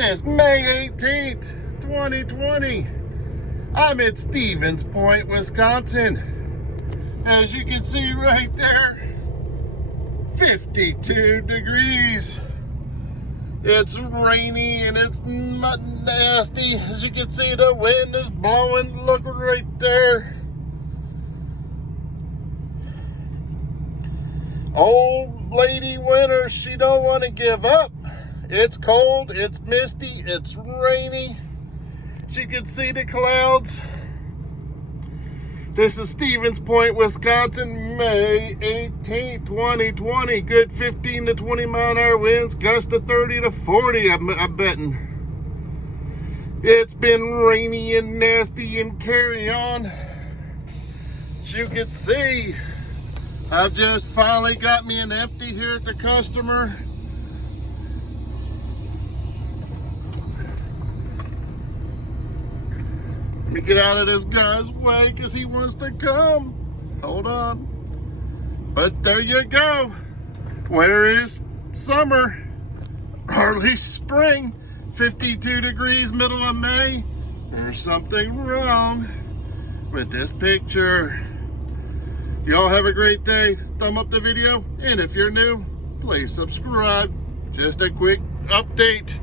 It is May 18th, 2020. I'm at Stevens Point, Wisconsin. As you can see right there, 52 degrees. It's rainy and it's nasty. As you can see, the wind is blowing. Look right there. Old lady winter, she don't want to give up. It's cold, it's misty, it's rainy. As you can see the clouds. This is Stevens Point, Wisconsin, May 18th, 2020. Good 15 to 20 mile an hour winds, gusts to 30 to 40, I'm betting. It's been rainy and nasty and carry on. As you can see, I've just finally got me an empty here at the customer. Let me get out of this guy's way because he wants to come. Hold on. But there you go. Where is summer? Or at least spring. 52 degrees, middle of May. There's something wrong with this picture. Y'all have a great day. Thumb up the video. And if you're new, please subscribe. Just a quick update.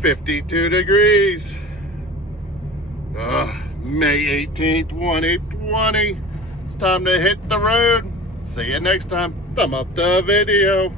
52 degrees. May 18th, 2020. It's time to hit the road. See you next time. Thumb up the video.